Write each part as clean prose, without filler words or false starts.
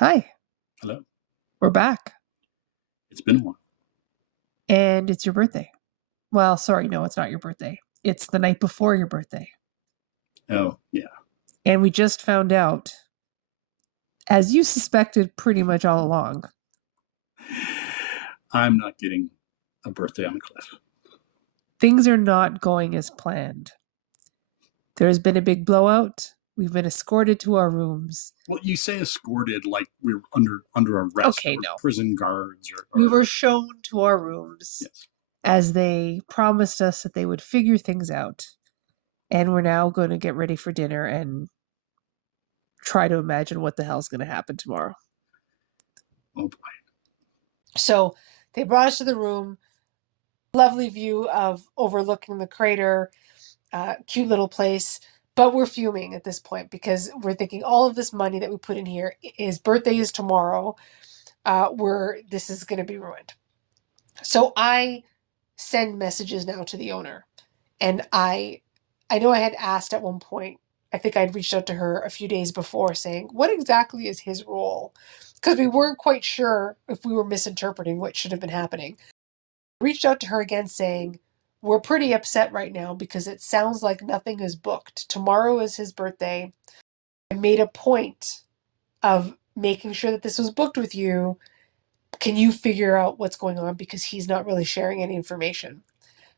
Hi, Hello. we're back. It's been a while. And it's your birthday. Well, sorry, no, it's not your birthday. It's the night before your birthday. Oh, yeah. And we just found out, as you suspected pretty much all along, I'm not getting a birthday on a cliff. things are not going as planned. There's been a big blowout. We've been escorted to our rooms. Well, you say escorted like we're under arrest Okay, or no. prison guards or We were shown to our rooms yes. as they promised us that they would figure things out. And we're now going to get ready for dinner and try to imagine what the hell's going to happen tomorrow. Oh boy. So they brought us to the room. Lovely view of overlooking the crater. Cute little place. But we're fuming at this point because we're thinking all of this money that we put in here, his birthday is tomorrow. This is going to be ruined. So I send messages now to the owner. And I know I had asked at one point, I think I'd reached out to her a few days before saying, what exactly is his role? Because we weren't quite sure if we were misinterpreting what should have been happening. I reached out to her again saying, we're pretty upset right now because it sounds like nothing is booked. Tomorrow is his birthday. I made a point of making sure that this was booked with you. Can you figure out what's going on? Because he's not really sharing any information.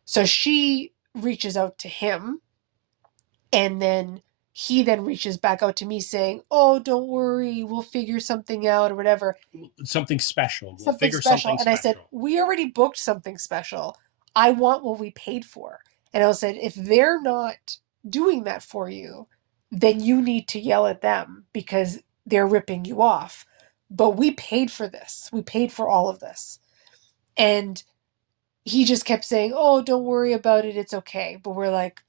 So she reaches out to him, and then he then reaches back out to me saying, oh, don't worry, we'll figure something out or whatever. Something special. We'll figure something special. And I said, we already booked something special. I want what we paid for. And I said, if they're not doing that for you, then you need to yell at them because they're ripping you off. But we paid for this. We paid for all of this. And he just kept saying, oh, don't worry about it. It's okay. But we're like,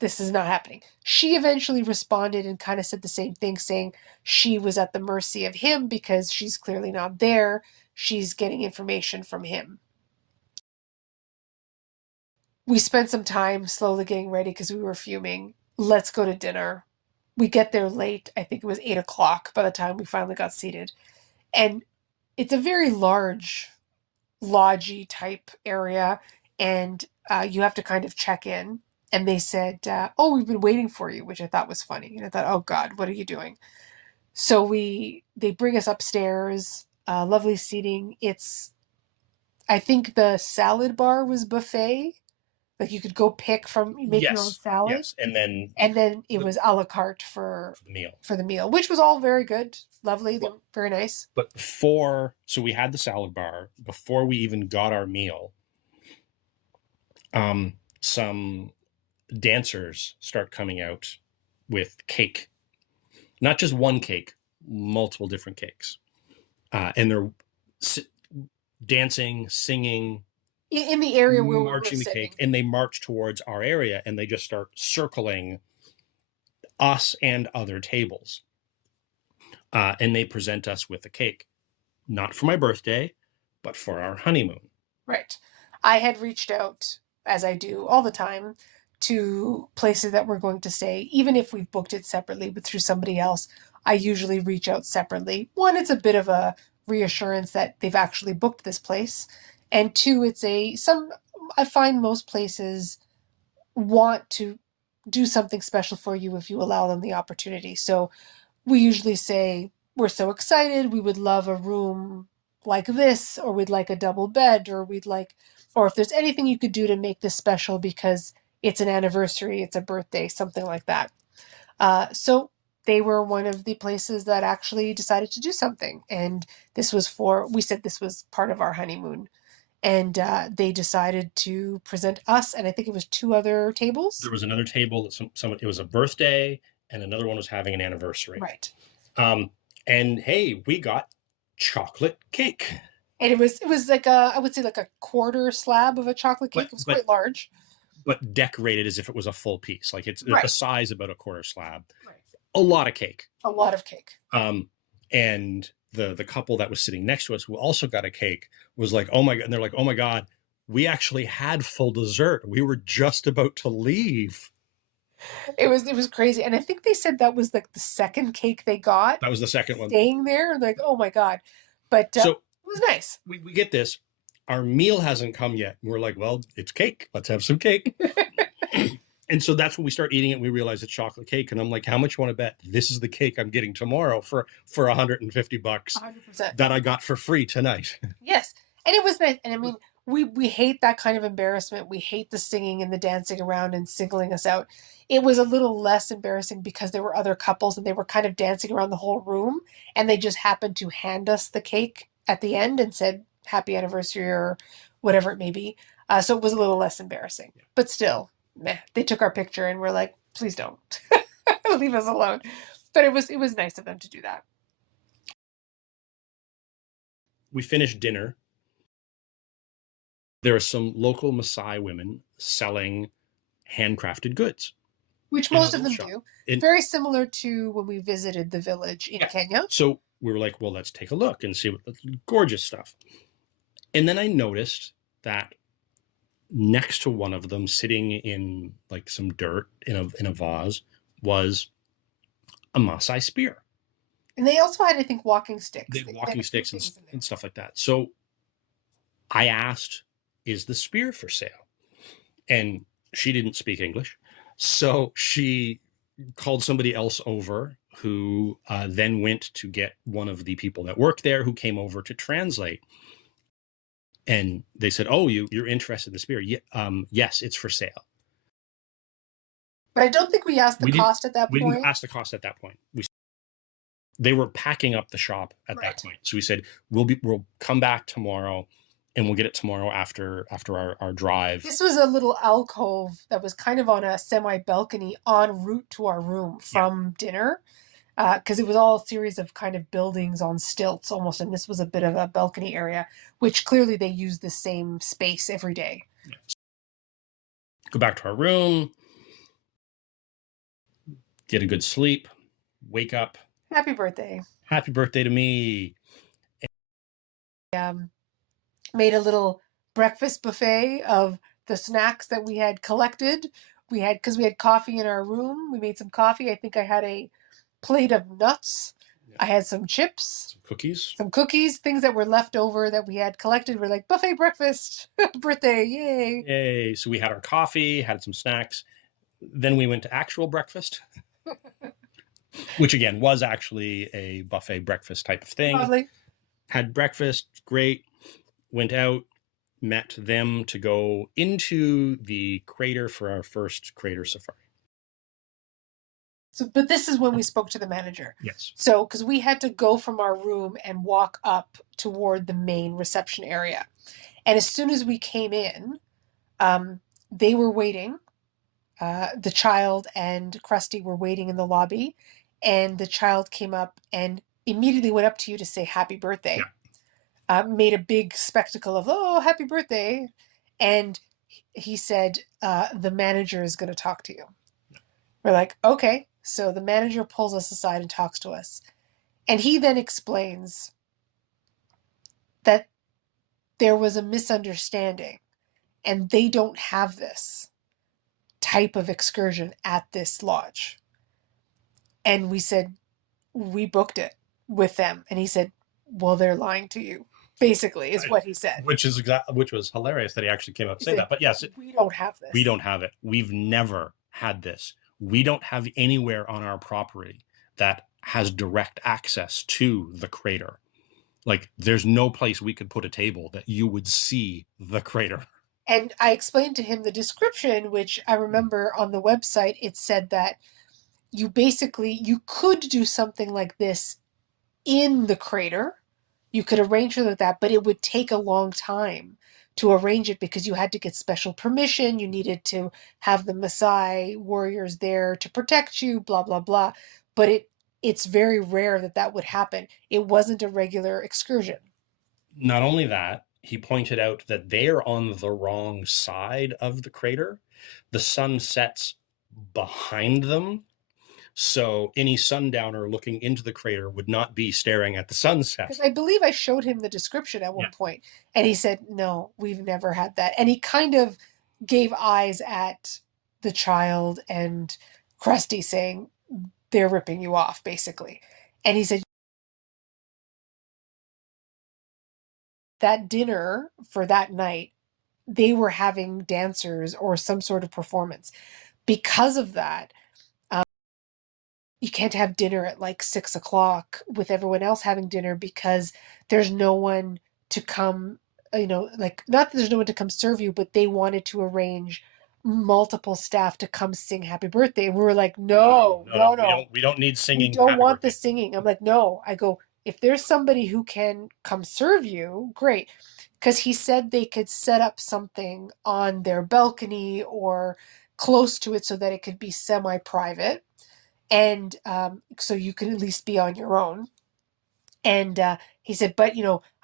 this is not happening. She eventually responded and kind of said the same thing, saying she was at the mercy of him because she's clearly not there. She's getting information from him. We spent some time slowly getting ready because we were fuming. Let's go to dinner. We get there late. I think it was 8 o'clock by the time we finally got seated. And it's a very large lodgy type area. And you have to kind of check in. And they said, oh, we've been waiting for you, which I thought was funny. And I thought, oh, God, what are you doing? So they bring us upstairs, lovely seating. I think the salad bar was buffet. Like you could go pick from, make your own salad. Yes, and then it was a la carte for the meal, which was all very good, lovely, very nice. But so we had the salad bar before we even got our meal. Some dancers start coming out with cake, not just one cake, multiple different cakes, and they're dancing, singing in the area where marching the cake, and they march towards our area, and they just start circling us and other tables, and they present us with a cake, not for my birthday, but for our honeymoon. Right. I had reached out, as I do all the time, to places that we're going to stay, even if we've booked it separately, but through somebody else. I usually reach out separately. One, it's a bit of a reassurance that they've actually booked this place. And two, I find most places want to do something special for you if you allow them the opportunity. So we usually say, we're so excited, we would love a room like this, or we'd like a double bed, or or if there's anything you could do to make this special because it's an anniversary, it's a birthday, something like that. So they were one of the places that actually decided to do something. And we said this was part of our honeymoon. And they decided to present us, and I think it was 2 other tables. There was another table that it was a birthday, and another one was having an anniversary. Right. And hey, we got chocolate cake. And it was like I would say like a quarter slab of a chocolate cake. It was quite large. But decorated as if it was a full piece. Like it's the size about a quarter slab. Right. A lot of cake. A lot of cake. And the couple that was sitting next to us, who also got a cake, was like, oh my God. And they're like, oh my God, we actually had full dessert. We were just about to leave. It was crazy. And I think they said that was like the second cake they got That was the second one. staying there. Like, oh my God. But So it was nice. we get this. Our meal hasn't come yet. We're like, well, it's cake. Let's have some cake. And so that's when we start eating it. We realize it's chocolate cake. And I'm like, how much you want to bet this is the cake I'm getting tomorrow for $150 100%. that I got for free tonight? Yes. And it was nice. And I mean, we hate that kind of embarrassment. We hate the singing and the dancing around and singling us out. It was a little less embarrassing because there were other couples and they were kind of dancing around the whole room, and they just happened to hand us the cake at the end and said happy anniversary or whatever it may be. So it was a little less embarrassing, but still, meh. They took our picture and we're like, please don't leave us alone. But it was nice of them to do that. We finished dinner. There are some local Maasai women selling handcrafted goods, which in a most of little them shop. do. And Very similar to when we visited the village in Yeah. Kenya. so we were like, well, let's take a look and see what gorgeous stuff. And then I noticed that next to one of them, sitting in like some dirt in a vase, was a Maasai spear. And they also had, I think, walking sticks. They had They walking had a few sticks things in there. and stuff like that. So I asked, is the spear for sale? And she didn't speak English. So she called somebody else over, who then went to get one of the people that work there, who came over to translate. And they said, oh, you're interested in the spear? Yes, it's for sale. But I don't think we asked the cost at that We point. didn't ask the cost at that point. They were packing up the shop at that point. So we said, we'll come back tomorrow and we'll get it tomorrow after our drive. This was a little alcove that was kind of on a semi-balcony en route to our room from dinner, because it was all a series of kind of buildings on stilts almost, and this was a bit of a balcony area, which clearly they use the same space every day. Go back to our room, get a good sleep, wake up. Happy birthday. Happy birthday to me. Made a little breakfast buffet of the snacks that we had collected. Because we had coffee in our room. We made some coffee. I think I had a plate of nuts. Yeah. I had some chips. Some cookies, things that were left over that we had collected. We're like, buffet breakfast. Birthday, yay. Yay. So we had our coffee, had some snacks. Then we went to actual breakfast. Which again was actually a buffet breakfast type of thing. Lovely. Had breakfast, great. Went out, met them to go into the crater for our first crater safari. So, but this is when we spoke to the manager. Yes. So, because we had to go from our room and walk up toward the main reception area. And as soon as we came in, they were waiting. The child and Krusty were waiting in the lobby. And the child came up and immediately went up to you to say happy birthday. Yeah. Made a big spectacle of, oh, happy birthday. And he said, the manager is going to talk to you. We're like, okay. So the manager pulls us aside and talks to us. And he then explains that there was a misunderstanding and they don't have this type of excursion at this lodge. And we said, we booked it with them. And he said, well, they're lying to you, basically, is what he said. Which was hilarious that he actually came out and said that. But yes, we don't have this. We don't have it. We've never had this. We don't have anywhere on our property that has direct access to the crater. Like, there's no place we could put a table that you would see the crater. And I explained to him the description, which I remember on the website, it said that you could do something like this in the crater. You could arrange it like that, but it would take a long time to arrange it because you had to get special permission. You needed to have the Maasai warriors there to protect you, blah, blah, blah. But it's very rare that would happen. It wasn't a regular excursion. Not only that, he pointed out that they're on the wrong side of the crater. The sun sets behind them. So any sundowner looking into the crater would not be staring at the sunset. Because I believe I showed him the description at one point, and he said, no, we've never had that. And he kind of gave eyes at the child and crusty, saying they're ripping you off, basically. And he said that dinner for that night, they were having dancers or some sort of performance. Because of that, you can't have dinner at like 6 o'clock with everyone else having dinner because there's no one to come, like, not that there's no one to come serve you, but they wanted to arrange multiple staff to come sing happy birthday. And we were like, no, no, no. We don't need We singing. don't happy want birthday. the singing. I'm like, no. I go, if there's somebody who can come serve you, great. Because he said they could set up something on their balcony or close to it so that it could be semi-private. And so you could at least be on your own. And he said, but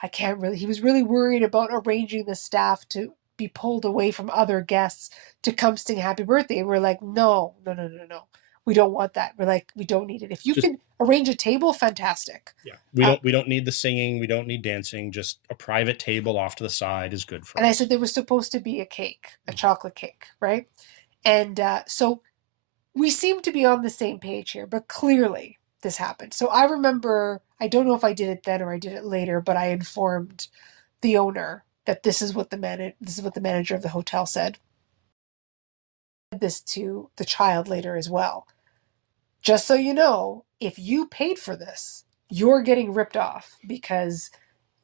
I can't really. He was really worried about arranging the staff to be pulled away from other guests to come sing happy birthday. And we're like, no, no, no, no, no. We don't want that. We're like, we don't need it. If you can arrange a table, fantastic. Yeah, we don't need the singing. We don't need dancing. Just a private table off to the side is good for us. And I said there was supposed to be a cake, a chocolate cake, right? And so we seem to be on the same page here, but clearly this happened. So I remember, I don't know if I did it then or I did it later, but I informed the owner that this is what the manager of the hotel said. This to the child later as well. Just so you know, if you paid for this, you're getting ripped off because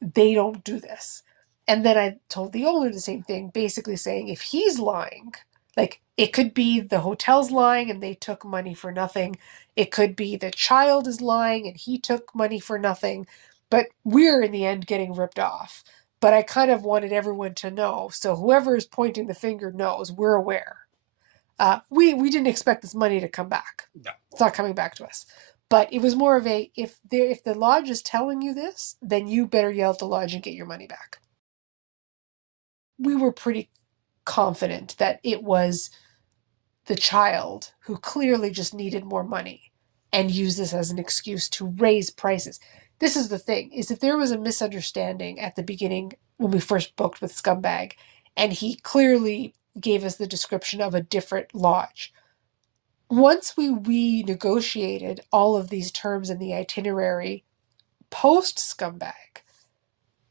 they don't do this. And then I told the owner the same thing, basically saying if he's lying, like it could be the hotel's lying and they took money for nothing. It could be the child is lying and he took money for nothing. But we're in the end getting ripped off. But I kind of wanted everyone to know. So whoever is pointing the finger knows we're aware. We didn't expect this money to come back. No. It's not coming back to us. But it was more of a if the lodge is telling you this, then you better yell at the lodge and get your money back. We were pretty confident that it was the child who clearly just needed more money and used this as an excuse to raise prices. This is the thing, is if there was a misunderstanding at the beginning when we first booked with Scumbag, and he clearly gave us the description of a different lodge. Once we renegotiated all of these terms in the itinerary post Scumbag,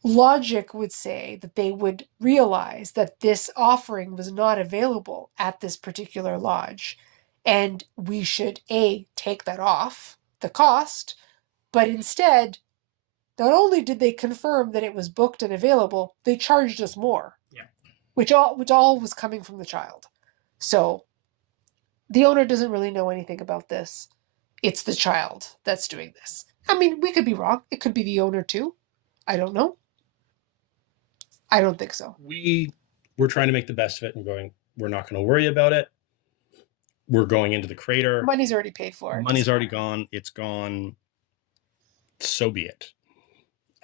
logic would say that they would realize that this offering was not available at this particular lodge. And we should, A, take that off the cost, but instead, not only did they confirm that it was booked and available, they charged us more. Yeah. Which all was coming from the child. So the owner doesn't really know anything about this. It's the child that's doing this. I mean, we could be wrong. It could be the owner too. I don't know. I don't think so. We're trying to make the best of it and going, we're not going to worry about it. We're going into the crater. Money's already paid for. Money's already gone. It's gone. So be it.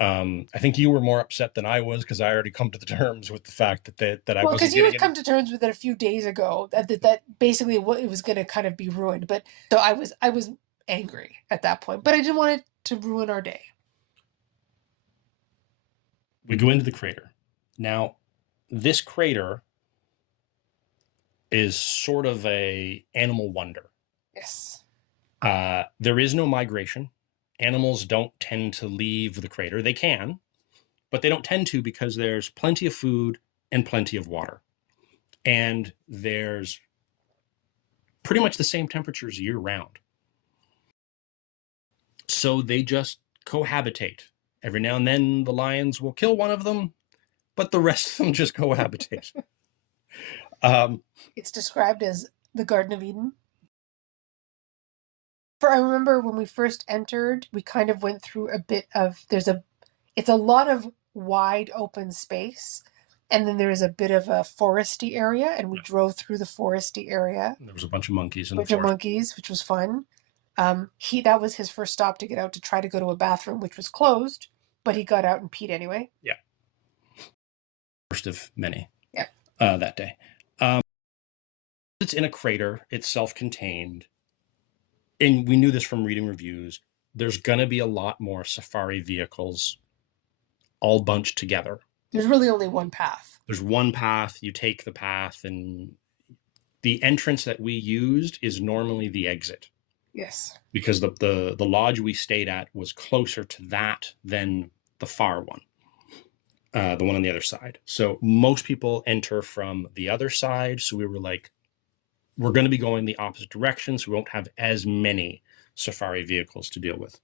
I think you were more upset than I was because I already come to the terms with the fact that I wasn't. Because you had come to terms with it a few days ago that basically what it was going to kind of be ruined. But so I was angry at that point, but I didn't want it to ruin our day. We go into the crater. Now, this crater is sort of a animal wonder. Yes. There is no migration. Animals don't tend to leave the crater. They can, but they don't tend to because there's plenty of food and plenty of water. And there's pretty much the same temperatures year round. So they just cohabitate. Every now and then the lions will kill one of them, but the rest of them just cohabitate. It's described as the Garden of Eden. I remember when we first entered, we kind of went through a bit of, it's a lot of wide open space. And then there is a bit of a foresty area, and we drove through the foresty area. There was a bunch of monkeys. Which was fun. That was his first stop to get out to try to go to a bathroom, which was closed, but he got out and peed anyway. Yeah. First of many. Yeah. That day. It's in a crater. It's self-contained. And we knew this from reading reviews. There's going to be a lot more safari vehicles all bunched together. There's really only one path. There's one path. You take the path and the entrance that we used is normally the exit. Yes. Because the lodge we stayed at was closer to that than the far one, the one on the other side. So most people enter from the other side. So we were like, we're going to be going the opposite direction, so we won't have as many safari vehicles to deal with.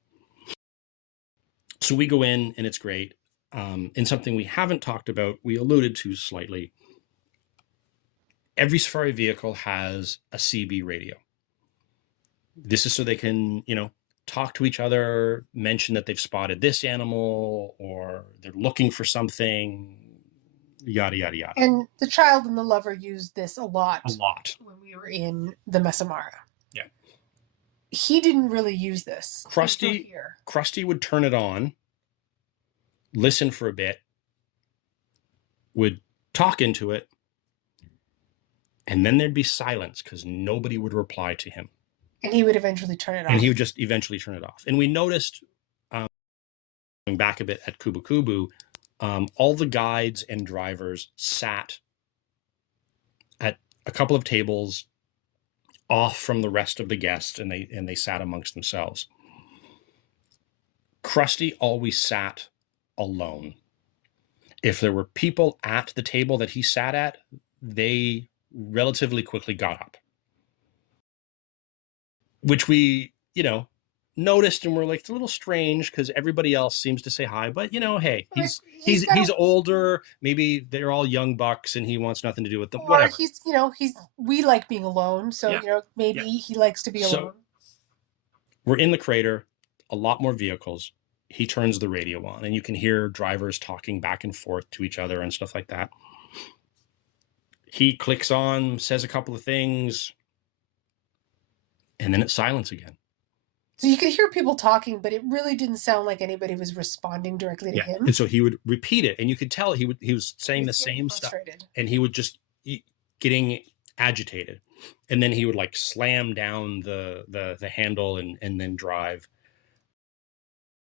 So we go in, and it's great. And something we haven't talked about, we alluded to slightly. Every safari vehicle has a CB radio. This is so they can, talk to each other, mention that they've spotted this animal, or they're looking for something, yada, yada, yada. And the child and the lover used this a lot. A lot. When we were in the Masamara. Yeah. He didn't really use this. Krusty would turn it on, listen for a bit, would talk into it, and then there'd be silence because nobody would reply to him. And he would eventually turn it off. And he would just eventually turn it off. And we noticed, going back a bit at Kubu Kubu, all the guides and drivers sat at a couple of tables off from the rest of the guests, and they sat amongst themselves. Krusty always sat alone. If there were people at the table that he sat at, they relatively quickly got up. Which we, noticed, and we're like, it's a little strange because everybody else seems to say hi, but hey, he's older. Maybe they're all young bucks, and he wants nothing to do with them. Or whatever. We like being alone, so maybe he likes to be alone. We're in the crater, a lot more vehicles. He turns the radio on, and you can hear drivers talking back and forth to each other and stuff like that. He clicks on, says a couple of things, and then it's silence again. So you could hear people talking, but it really didn't sound like anybody was responding directly to him. And so he would repeat it, and you could tell he was saying the same stuff, and he would just getting agitated, and then he would like slam down the handle and then drive,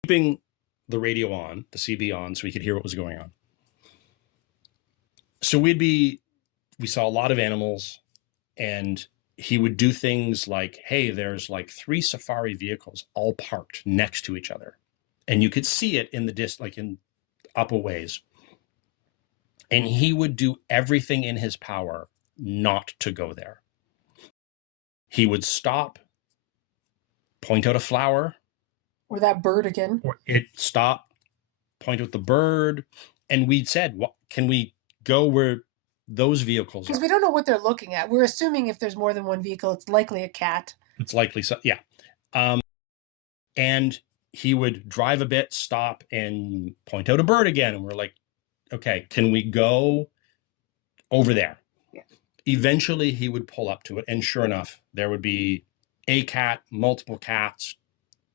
keeping the radio on, the CB on, so we could hear what was going on. So we saw a lot of animals, and he would do things like, hey, there's like 3 safari vehicles all parked next to each other. And you could see it in the like in up a ways. And he would do everything in his power not to go there. He would stop, point out a flower. Or that bird again. Or it stop, point out the bird. And we'd said, can we go where those vehicles because we don't know what they're looking at. We're assuming if there's more than one vehicle, it's likely a cat. It's likely so, yeah. And he would drive a bit, stop, and point out a bird again. And we're like, okay, can we go over there? Yeah. Eventually, he would pull up to it, and sure enough, there would be a cat, multiple cats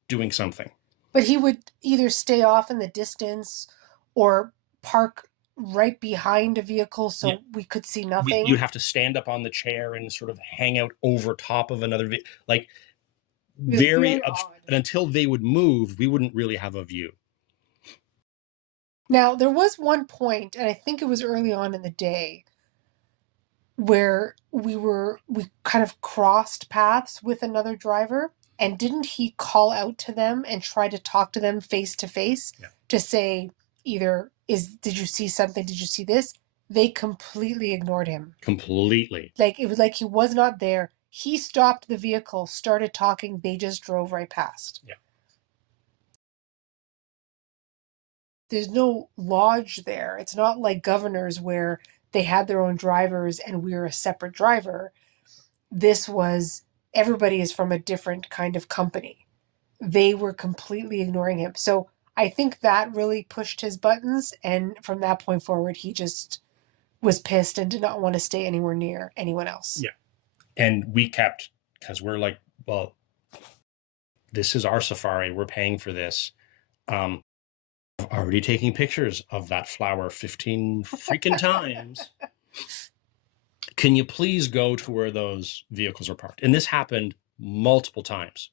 doing something. But he would either stay off in the distance or park right behind a vehicle so we could see nothing. You'd have to stand up on the chair and sort of hang out over top of another vehicle. Like, very odd. And until they would move, we wouldn't really have a view. Now, there was one point, and I think it was early on in the day, where we kind of crossed paths with another driver, and didn't he call out to them and try to talk to them face to face to say either, did you see something? Did you see this? They completely ignored him. Completely. Like, it was like he was not there. He stopped the vehicle, started talking. They just drove right past. Yeah. There's no lodge there. It's not like Governors where they had their own drivers and we were a separate driver. This was, everybody is from a different kind of company. They were completely ignoring him. So I think that really pushed his buttons. And from that point forward, he just was pissed and did not want to stay anywhere near anyone else. Yeah. And we kept, because we're like, well, this is our safari. We're paying for this. Already taking pictures of that flower 15 freaking times. Can you please go to where those vehicles are parked? And this happened multiple times.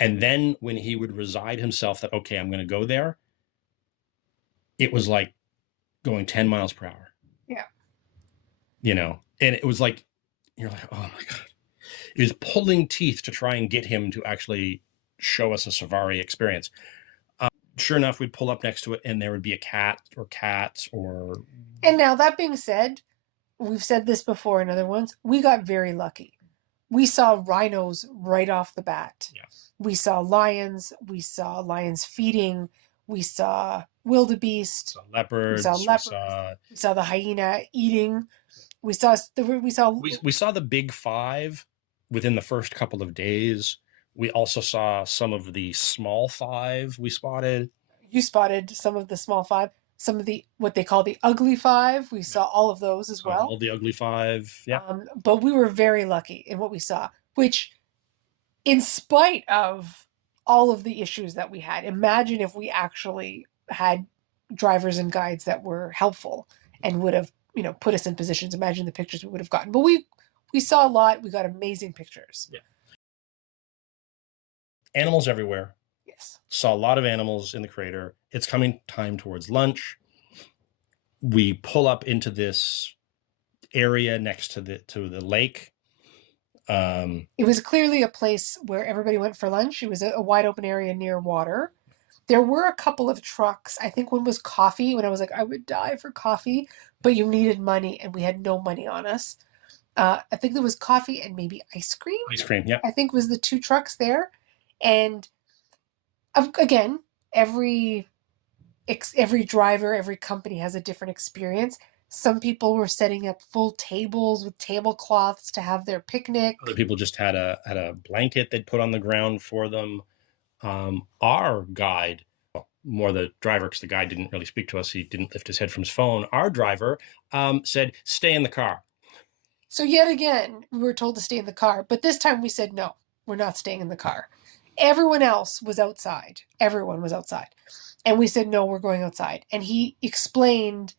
And then when he would reside himself that, okay, I'm going to go there, it was like going 10 miles per hour. Yeah. And it was like, You're like, oh my God. It was pulling teeth to try and get him to actually show us a safari experience. Sure enough, we'd pull up next to it and there would be a cat or cats or. And now, that being said, we've said this before in other ones, we got very lucky. We saw rhinos right off the bat. Yeah. We saw lions feeding. We saw wildebeest. Leopards. We saw the hyena eating. We saw the big five within the first couple of days. We also saw some of the small five we spotted. You spotted some of the small five, some of the what they call the ugly five. We saw all of those as well. All the ugly five. Yeah. But we were very lucky in what we saw, which, in spite of all of the issues that we had, imagine if we actually had drivers and guides that were helpful and would have, put us in positions. Imagine the pictures we would have gotten. But we saw a lot. We got amazing pictures. Yeah. Animals everywhere. Yes. Saw a lot of animals in the crater. It's coming time towards lunch. We pull up into this area next to the lake. It was clearly a place where everybody went for lunch. It was a wide open area near water. There were a couple of trucks. I think one was coffee, when I was like, I would die for coffee, but you needed money and we had no money on us. I think there was coffee and maybe ice cream. Ice cream, yeah. I think was the two trucks there. And again, every driver, every company has a different experience. Some people were setting up full tables with tablecloths to have their picnic. Other people just had a blanket they'd put on the ground for them. Our guide, well, more the driver, because the guide didn't really speak to us. He didn't lift his head from his phone. Our driver said, stay in the car. So yet again, we were told to stay in the car. But this time we said, no, we're not staying in the car. Everyone else was outside. Everyone was outside. And we said, no, we're going outside. And he explained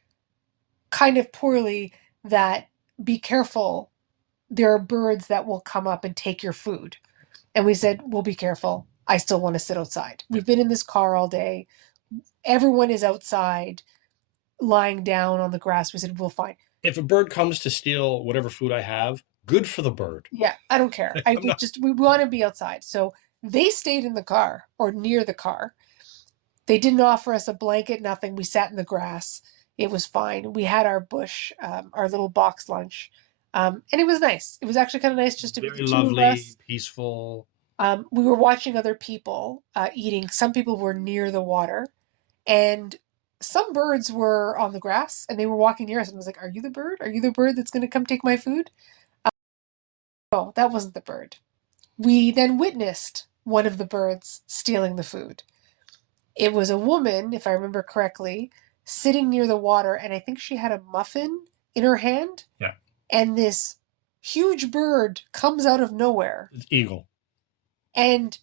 kind of poorly that be careful. There are birds that will come up and take your food. And we said, we'll be careful. I still want to sit outside. We've been in this car all day. Everyone is outside, lying down on the grass. We said, we'll find. If a bird comes to steal whatever food I have, good for the bird. Yeah, I don't care. We want to be outside. So they stayed in the car or near the car. They didn't offer us a blanket, nothing. We sat in the grass. It was fine. We had our bush, our little box lunch. And it was nice. It was actually kind of nice just to be the two lovely, of us. Peaceful. We were watching other people eating. Some people were near the water. And some birds were on the grass and they were walking near us and was like, are you the bird? Are you the bird that's going to come take my food? No, that wasn't the bird. We then witnessed one of the birds stealing the food. It was a woman, if I remember correctly, sitting near the water, and I think she had a muffin in her hand. Yeah. And this huge bird comes out of nowhere. It's eagle. And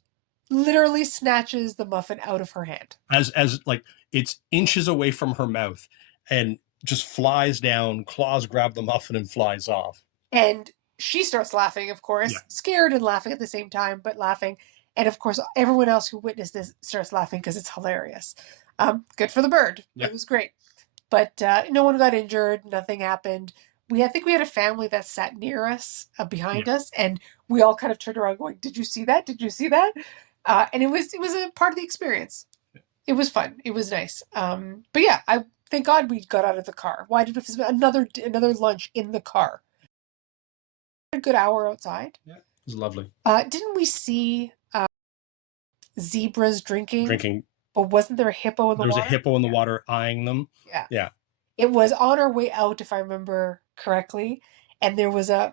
literally snatches the muffin out of her hand. As like it's inches away from her mouth and just flies down, claws grab the muffin and flies off. And she starts laughing, of course, scared and laughing at the same time, but laughing. And of course, everyone else who witnessed this starts laughing because it's hilarious. Good for the bird. Yeah. It was great. But no one got injured. Nothing happened. I think we had a family that sat near us, behind us, and we all kind of turned around going, did you see that? Did you see that? And it was a part of the experience. It was fun. It was nice. But yeah, I thank God we got out of the car. Why did we spend another lunch in the car? A good hour outside. Yeah, it was lovely. Didn't we see zebras drinking? But wasn't there a hippo in the water? There was a hippo in the water eyeing them. Yeah. Yeah. It was on our way out, if I remember correctly, and there was a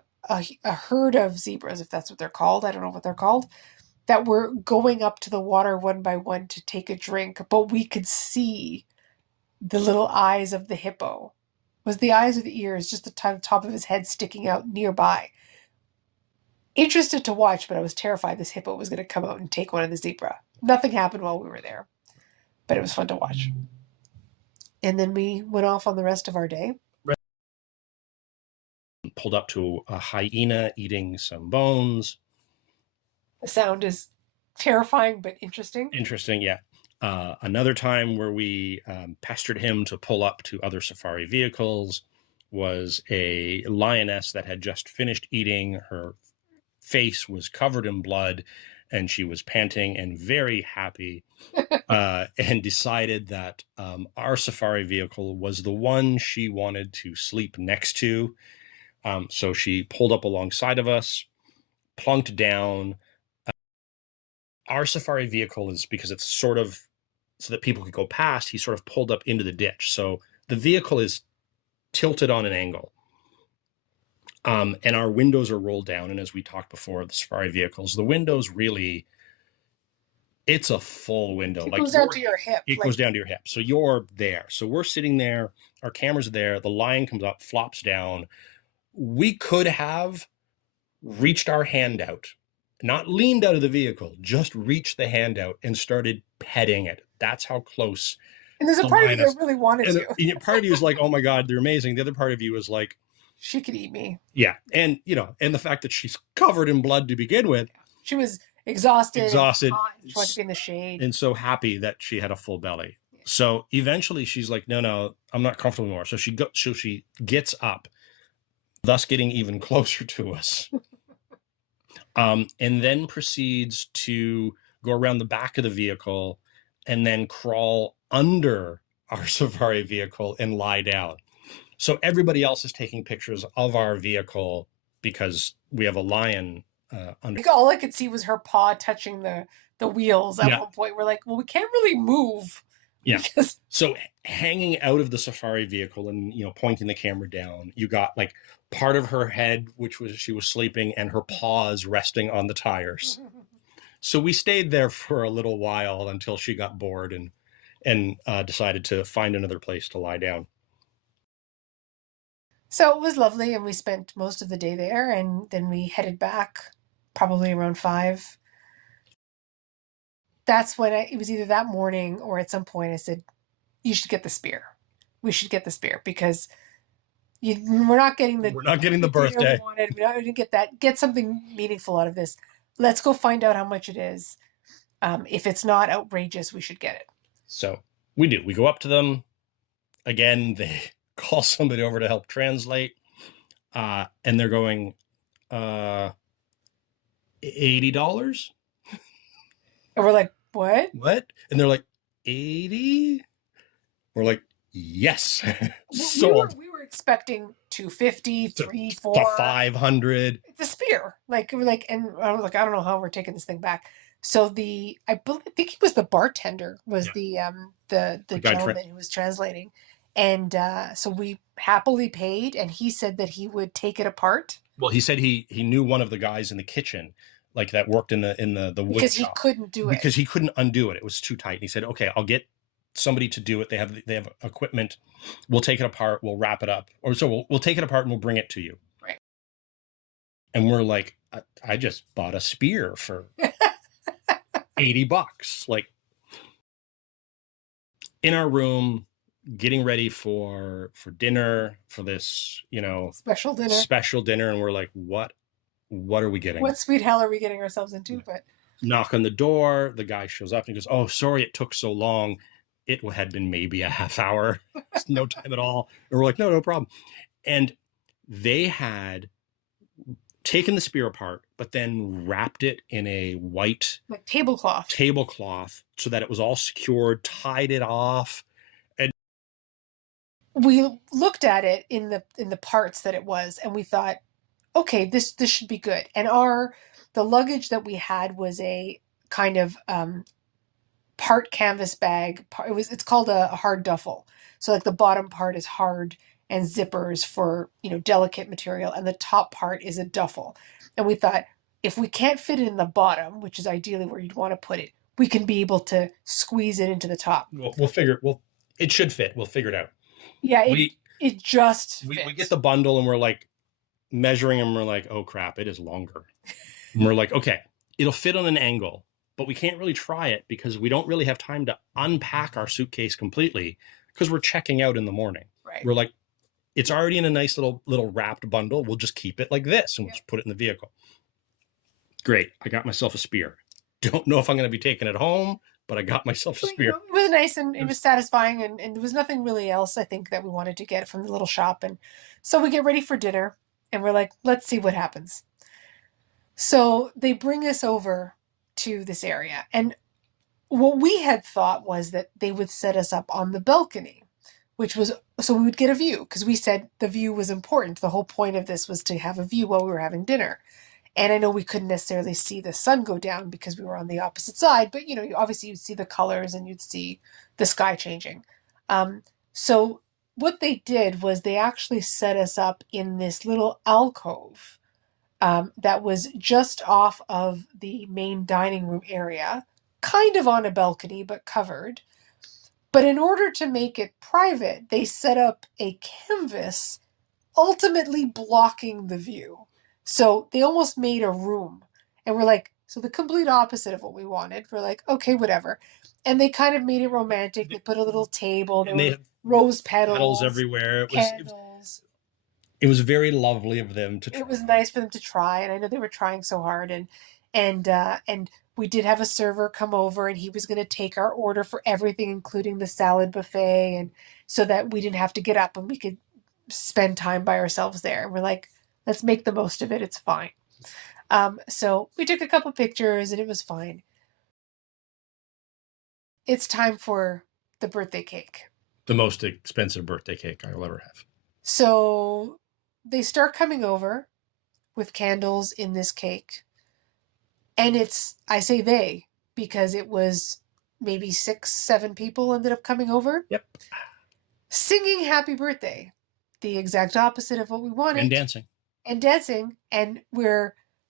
herd of zebras, if that's what they're called. I don't know what they're called, that were going up to the water one by one to take a drink, but we could see the little eyes of the hippo. Was the eyes or the ears, just the top of his head sticking out nearby. Interested to watch, but I was terrified this hippo was going to come out and take one of the zebra. Nothing happened while we were there, but it was fun to watch. And then we went off on the rest of our day. Pulled up to a hyena eating some bones. The sound is terrifying, but interesting. Interesting, yeah. Another time where we pestered him to pull up to other safari vehicles. was a lioness that had just finished eating. Her face was covered in blood, and she was panting and very happy, and decided that our safari vehicle was the one she wanted to sleep next to. So she pulled up alongside of us, plunked down. Our safari vehicle is, because it's sort of so that people could go past, he sort of pulled up into the ditch. So the vehicle is tilted on an angle. And our windows are rolled down. And as we talked before, the safari vehicles, the windows really, it's a full window. It goes down to your hip. It goes down to your hip. So you're there. So we're sitting there, our cameras are there, the lion comes up, flops down. We could have reached our hand out, not leaned out of the vehicle, just reached the hand out and started petting it. That's how close. And there's a part of you that really wanted to. And part of you is like, oh my God, they're amazing. The other part of you is like, she could eat me. Yeah. And, and the fact that she's covered in blood to begin with. She was exhausted. She wanted to be in the shade. And so happy that she had a full belly. Yeah. So eventually she's like, no, I'm not comfortable anymore. So she gets up, thus getting even closer to us. And then proceeds to go around the back of the vehicle and then crawl under our safari vehicle and lie down. So everybody else is taking pictures of our vehicle because we have a lion under. All I could see was her paw touching the wheels at one point. We're like, well, we can't really move. Yeah. So hanging out of the safari vehicle and, pointing the camera down, you got like part of her head, she was sleeping, and her paws resting on the tires. So we stayed there for a little while until she got bored and decided to find another place to lie down. So it was lovely, and we spent most of the day there, and then we headed back probably around 5. That's when it was either that morning or at some point I said, you should get the spear. We should get the spear because we're not getting the birthday. We're not going to get that. Get something meaningful out of this. Let's go find out how much it is. If it's not outrageous, we should get it. So we do. We go up to them. Again, they call somebody over to help translate. And they're going, $80? And we're like, what? And they're like, 80? We're like, yes. Sold. We were expecting 250, 300, 400, 500. It's a spear. And I was like, I don't know how we're taking this thing back. So I think he was the bartender, was the gentleman who was translating. And so we happily paid, and he said that he would take it apart. Well, he said he knew one of the guys in the kitchen, like that worked in the wood because shop. He couldn't do it. Because he couldn't undo it. It was too tight. And he said, okay, I'll get somebody to do it. They have equipment. We'll take it apart. We'll wrap it up. Or so we'll take it apart and we'll bring it to you. Right. And we're like, I just bought a spear for $80. Like, in our room, getting ready for dinner, for this, special dinner. And we're like, what are we getting? What sweet hell are we getting ourselves into? But knock on the door. The guy shows up and he goes, oh, sorry, it took so long. It had been maybe a half hour. It's no time at all. And we're like, no problem. And they had taken the spear apart, but then wrapped it in a white tablecloth so that it was all secured, tied it off. And we looked at it in the parts that it was, and we thought, okay, this should be good. And the luggage that we had was a kind of part canvas bag. It's called a hard duffel. So like the bottom part is hard and zippers for, delicate material, and the top part is a duffel. And we thought, if we can't fit it in the bottom, which is ideally where you'd want to put it, we can be able to squeeze it into the top. It should fit. We'll figure it out. Yeah, it just fits. We get the bundle and we're like measuring them. We're like, oh crap, it is longer. And we're like, okay, it'll fit on an angle, but we can't really try it because we don't really have time to unpack our suitcase completely because we're checking out in the morning. Right. We're like, it's already in a nice little wrapped bundle. We'll just keep it like this and we'll just put it in the vehicle. Great. I got myself a spear. Don't know if I'm going to be taking it home, but I got myself a But, spear. it was nice and it was satisfying, and there was nothing really else I think that we wanted to get from the little shop. And so we get ready for dinner and we're like, let's see what happens. So they bring us over to this area. And what we had thought was that they would set us up on the balcony, which was so we would get a view, because we said the view was important. The whole point of this was to have a view while we were having dinner. And I know we couldn't necessarily see the sun go down because we were on the opposite side, but obviously you'd see the colors and you'd see the sky changing. So what they did was they actually set us up in this little alcove that was just off of the main dining room area, kind of on a balcony, but covered. But in order to make it private, they set up a canvas ultimately blocking the view. So they almost made a room. And we're like, so the complete opposite of what we wanted. We're like, okay, whatever. And they kind of made it romantic. They put a little table, there were rose petals everywhere. Candles. It was very lovely of them to try. It was nice for them to try, and I know they were trying so hard. And we did have a server come over, and he was going to take our order for everything, including the salad buffet, and so that we didn't have to get up and we could spend time by ourselves there. And we're like, let's make the most of it. It's fine. So we took a couple pictures, and it was fine. It's time for the birthday cake. The most expensive birthday cake I will ever have. So they start coming over with candles in this cake. And I say they, because it was maybe 6, 7 people ended up coming over. Yep. Singing happy birthday. The exact opposite of what we wanted. And dancing. And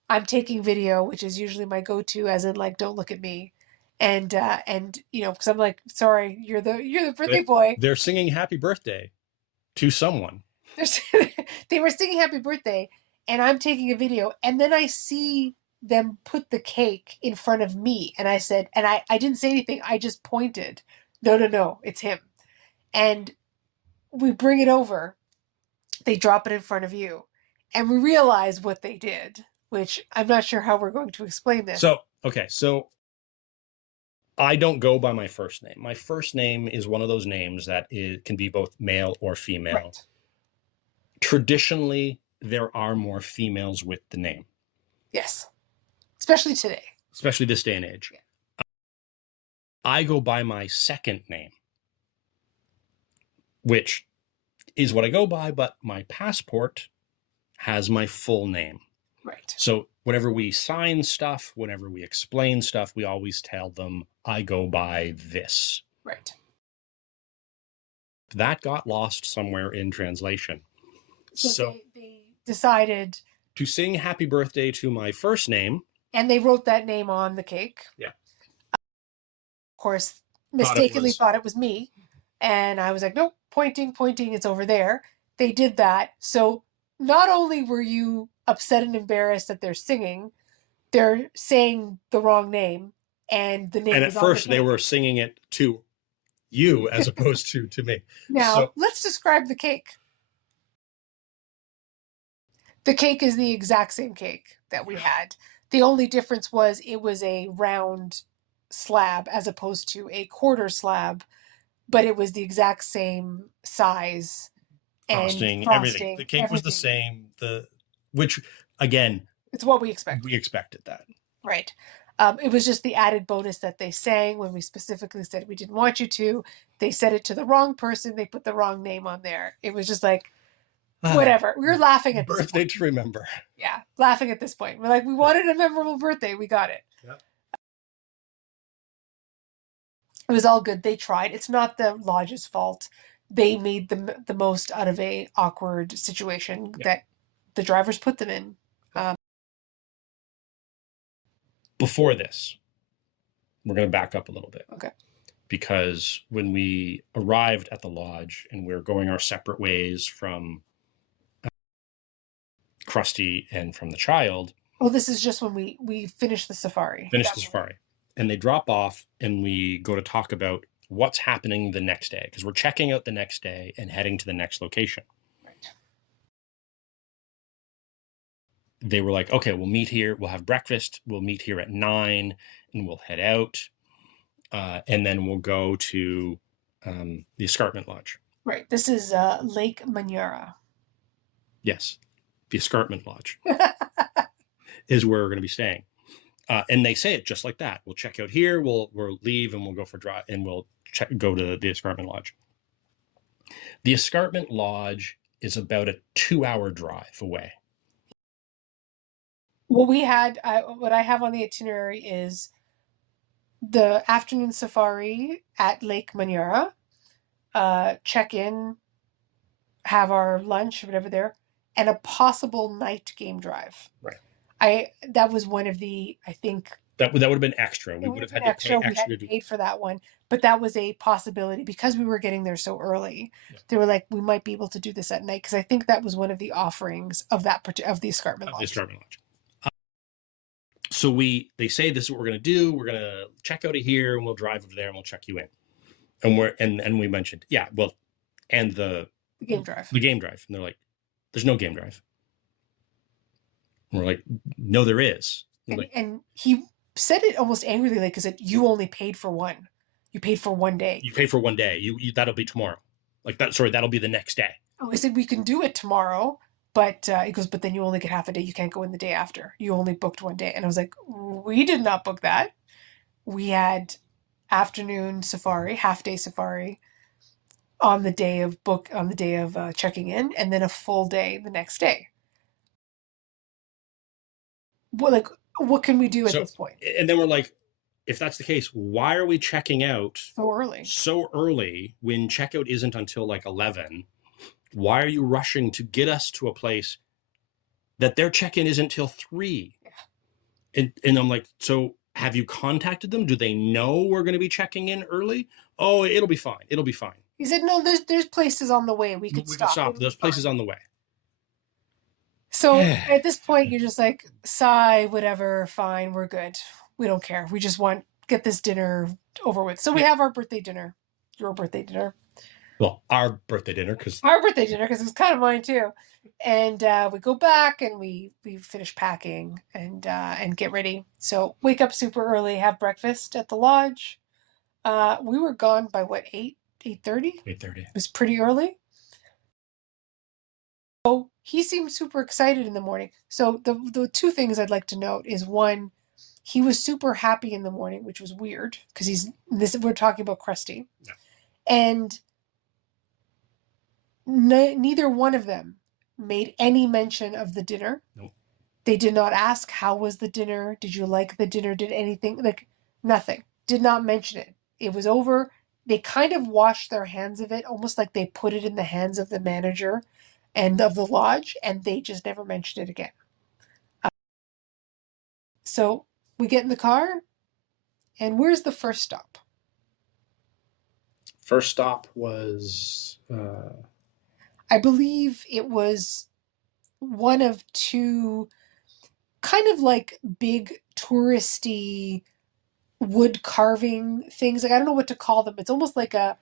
I'm taking video, which is usually my go-to, as in like, don't look at me. And because I'm like, sorry, you're the birthday boy. They're singing happy birthday to someone. They were singing happy birthday, and I'm taking a video, and then I see them put the cake in front of me, and I said, and I didn't say anything, I just pointed, no, it's him. And we bring it over, they drop it in front of you, and we realize what they did, which I'm not sure how we're going to explain this. So I don't go by my first name. My first name is one of those names that can be both male or female. Right. Traditionally, there are more females with the name. Yes. Especially today. Especially this day and age. Yeah. I go by my second name, which is what I go by, but my passport has my full name. Right. So whenever we sign stuff, whenever we explain stuff, we always tell them, I go by this. Right. That got lost somewhere in translation. So they decided to sing happy birthday to my first name. And they wrote that name on the cake. Yeah. Of course, mistakenly thought it was me. And I was like, nope, pointing, it's over there. They did that. So not only were you upset and embarrassed that they're singing, they're saying the wrong name. And the name. And at first they were singing it to you as opposed to me. Now, let's describe the cake. The cake is the exact same cake that we had. The only difference was it was a round slab as opposed to a quarter slab, but it was the exact same size. Frosting, everything. The cake was the same. Which, again, it's what we expected. We expected that. Right. It was just the added bonus that they sang when we specifically said we didn't want you to. They said it to the wrong person. They put the wrong name on there. It was just like, whatever. We were laughing at this birthday point. To remember. Yeah, laughing at this point. We're like, we wanted a memorable birthday. We got it. Yep. It was all good. They tried. It's not the lodge's fault. They made the most out of a awkward situation that the drivers put them in. Before this, we're going to back up a little bit. Okay. Because when we arrived at the lodge and we're going our separate ways from Krusty and from the child. Well, this is just when we finished the safari. And they drop off and we go to talk about what's happening the next day, because we're checking out the next day and heading to the next location. Right. They were like, okay, we'll meet here. We'll have breakfast. We'll meet here at 9 and we'll head out. and then we'll go to the escarpment lodge. Right. This is Lake Manyara. Yes, the escarpment lodge is where we're going to be staying. And they say it just like that. We'll check out here. We'll leave and we'll go for drive and we'll go to the escarpment lodge. The escarpment lodge is about a 2-hour drive away. What I have on the itinerary is the afternoon safari at Lake Manyara, check in, have our lunch, whatever there, and a possible night game drive. Right. That was one of the, I think, that would have been extra. We would have had to pay extra. We hadn't paid for that one, but that was a possibility because we were getting there so early. Yeah. They were like, we might be able to do this at night because I think that was one of the offerings of the escarpment lodge. The escarpment lodge. So they say this is what we're going to do. We're going to check out of here and we'll drive over there and we'll check you in. And we mentioned, yeah, well, and the game drive. The game drive. And they're like, there's no game drive. And we're like, no, there is. And he said it almost angrily, like, because you only paid for one. You paid for one day. You paid for one day. You that'll be tomorrow. Like that. Sorry, that'll be the next day. Oh, I said we can do it tomorrow, but he goes, but then you only get half a day. You can't go in the day after. You only booked one day. And I was like, we did not book that. We had afternoon safari, half day safari on the day of checking in, and then a full day the next day. Well, what can we do at this point? And then we're like, if that's the case, why are we checking out so early when checkout isn't until like 11? Why are you rushing to get us to a place that their check-in isn't till 3? Yeah. And I'm like, so have you contacted them? Do they know we're going to be checking in early? Oh, it'll be fine. It'll be fine. He said, no, there's places on the way. We could stop. There's places on the way. So at this point, you're just like, sigh, whatever, fine, we're good. We don't care. We just want get this dinner over with. So we have our birthday dinner, your birthday dinner. Well, our birthday dinner, because it's kind of mine too. And we go back and we finish packing and get ready. So wake up super early, have breakfast at the lodge. We were gone by what, 8:30? 8:30. It was pretty early. So he seemed super excited in the morning. So the two things I'd like to note is, one, he was super happy in the morning, which was weird because we're talking about Krusty. Yeah. And neither one of them made any mention of the dinner. Nope. They did not ask, how was the dinner? Did you like the dinner? Did anything, nothing. Did not mention it. It was over. They kind of washed their hands of it, almost like they put it in the hands of the manager and of the lodge, and they just never mentioned it again. So we get in the car, and where's the first stop? First stop was... I believe it was one of two kind of like big touristy wood carving things. Like, I don't know what to call them. It's almost like a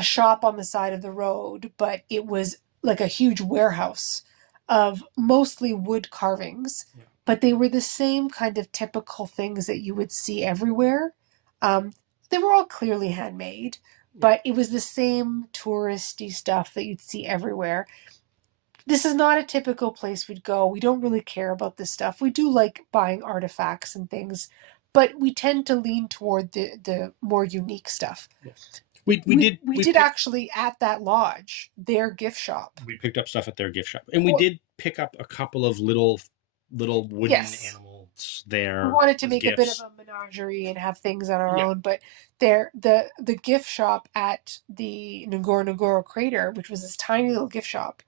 shop on the side of the road, but it was like a huge warehouse of mostly wood carvings. Yeah. But they were the same kind of typical things that you would see everywhere. They were all clearly handmade, but it was the same touristy stuff that you'd see everywhere. This is not a typical place we'd go. We don't really care about this stuff. We do like buying artifacts and things, but we tend to lean toward the more unique stuff. Yes. We did actually at that lodge, their gift shop. We picked up stuff at their gift shop, and we did pick up a couple of little wooden animals there. We wanted to make a bit of a menagerie and have things on our own, but the gift shop at the Ngorongoro crater, which was this tiny little gift shop,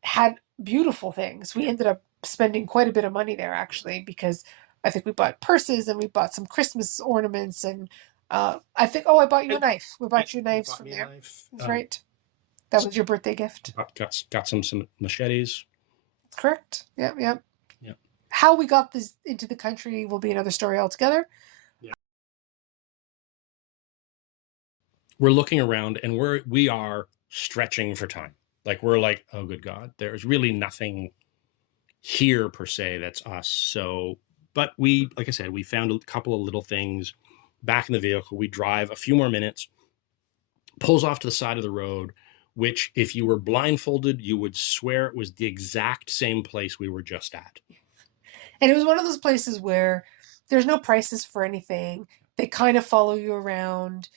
had beautiful things. We ended up spending quite a bit of money there, actually, because I think we bought purses and we bought some Christmas ornaments, and I think, I bought you a knife. We bought you knives from there. That's right. That was your birthday gift. Got some machetes. That's correct. Yep. How we got this into the country will be another story altogether. Yeah. We're looking around and we are stretching for time. Like, we're like, oh, good God, there's really nothing here per se that's us. So, but like I said, we found a couple of little things back in the vehicle. We drive a few more minutes, pulls off to the side of the road, which if you were blindfolded, you would swear it was the exact same place we were just at. And it was one of those places where there's no prices for anything. They kind of follow you around.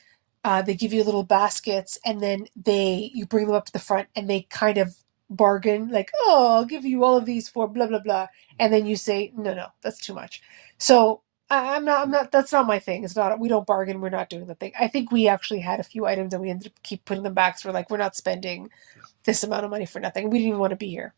They give you little baskets, and then you bring them up to the front, and they kind of bargain, like, oh, I'll give you all of these for blah blah blah, and then you say, no, that's too much. So I'm not. That's not my thing. It's not. We don't bargain. We're not doing the thing. I think we actually had a few items, and we ended up keep putting them back. So we're like, we're not spending this amount of money for nothing. We didn't even want to be here.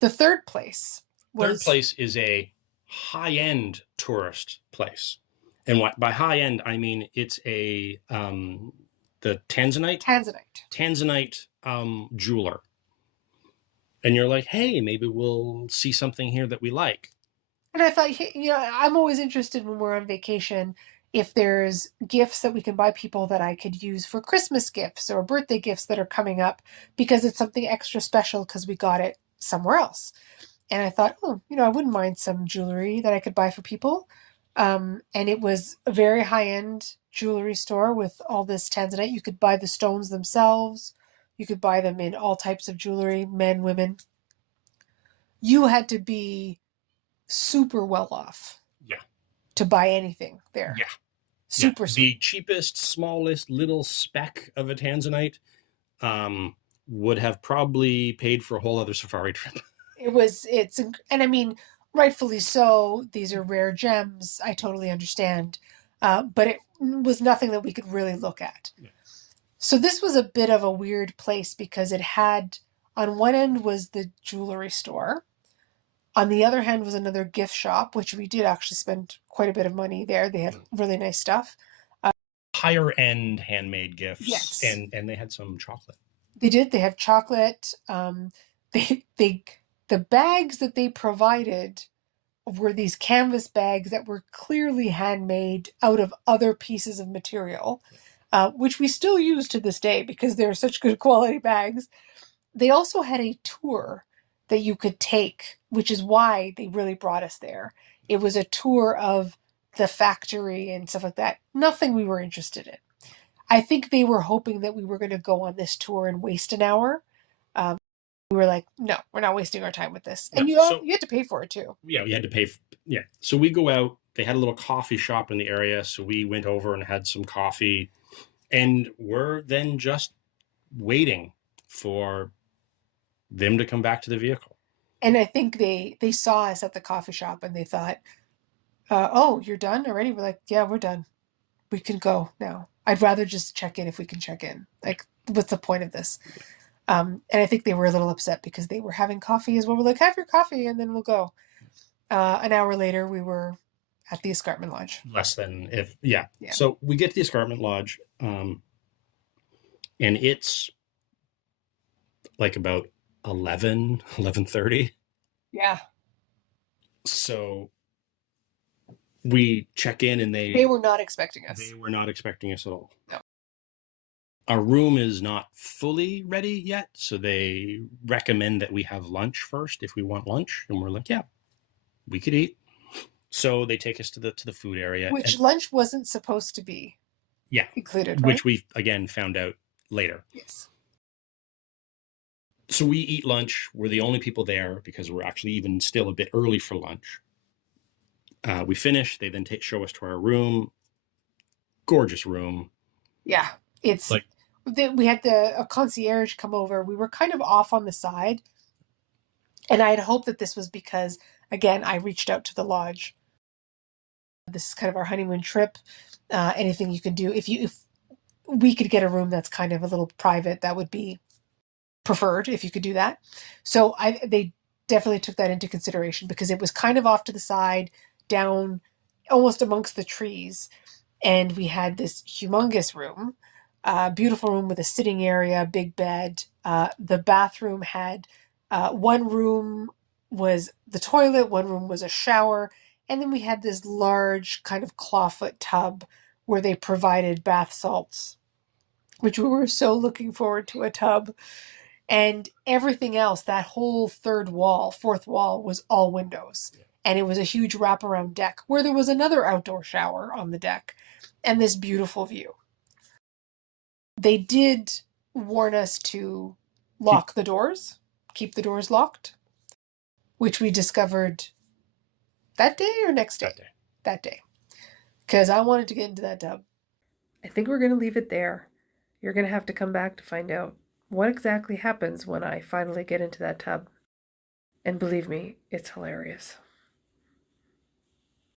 The third place is a high-end tourist place. And what by high-end, I mean it's the Tanzanite jeweler. And you're like, hey, maybe we'll see something here that we like. And I thought, I'm always interested when we're on vacation if there's gifts that we can buy people that I could use for Christmas gifts or birthday gifts that are coming up, because it's something extra special because we got it somewhere else. And I thought, I wouldn't mind some jewelry that I could buy for people. And it was a very high-end jewelry store with all this Tanzanite. You could buy the stones themselves. You could buy them in all types of jewelry, men, women. You had to be super well off. Yeah. To buy anything there. Yeah. Super. The cheapest, smallest little speck of a Tanzanite would have probably paid for a whole other safari trip. And I mean, rightfully so. These are rare gems. I totally understand. But it was nothing that we could really look at. Yeah. So this was a bit of a weird place because it had, on one end was the jewelry store. On the other hand was another gift shop, which we did actually spend quite a bit of money there. They had really nice stuff. Higher end handmade gifts. Yes. And they had some chocolate. They did. They have chocolate. The bags that they provided were these canvas bags that were clearly handmade out of other pieces of material, which we still use to this day because they're such good quality bags. They also had a tour that you could take, which is why they really brought us there. It was a tour of the factory and stuff like that. Nothing we were interested in. I think they were hoping that we were going to go on this tour and waste an hour. We were like, no, we're not wasting our time with this. And you had to pay for it too. Yeah, we had to pay. So we go out. They had a little coffee shop in the area. So we went over and had some coffee. And we're then just waiting for them to come back to the vehicle. And I think they saw us at the coffee shop and they thought, oh, you're done already? We're like, yeah, we're done. We can go now. I'd rather just check in if we can check in. Like, what's the point of this? And I think they were a little upset because they were having coffee as well. We're like, have your coffee and then we'll go. An hour later, we were at the escarpment lodge. Yeah. So we get to the escarpment lodge, and it's like about 11:30. Yeah. So we check in and they were not expecting us. They were not expecting us at all. No. Our room is not fully ready yet, so they recommend that we have lunch first if we want lunch. And we're like, yeah, we could eat. So they take us to the food area. Which lunch wasn't supposed to be included, right? Which we, again, found out later. Yes. So we eat lunch. We're the only people there because we're actually even still a bit early for lunch. We finish. They then show us to our room. Gorgeous room. Yeah. It's like we had a concierge come over. We were kind of off on the side. And I had hoped that this was because, again, I reached out to the lodge. This is kind of our honeymoon trip. Anything you can do. If we could get a room that's kind of a little private, that would be preferred if you could do that. So they definitely took that into consideration because it was kind of off to the side, down almost amongst the trees. And we had this humongous room, beautiful room with a sitting area, big bed. The bathroom had one room was the toilet, one room was a shower, and then we had this large kind of clawfoot tub where they provided bath salts, which we were so looking forward to, a tub. And everything else, that whole fourth wall was all windows. and it was a huge wraparound deck where there was another outdoor shower on the deck and this beautiful view. They did warn us to lock the doors, keep the doors locked, which we discovered that day or next day? That day. Because I wanted to get into that tub. I think we're going to leave it there. You're going to have to come back to find out what exactly happens when I finally get into that tub. And believe me, it's hilarious.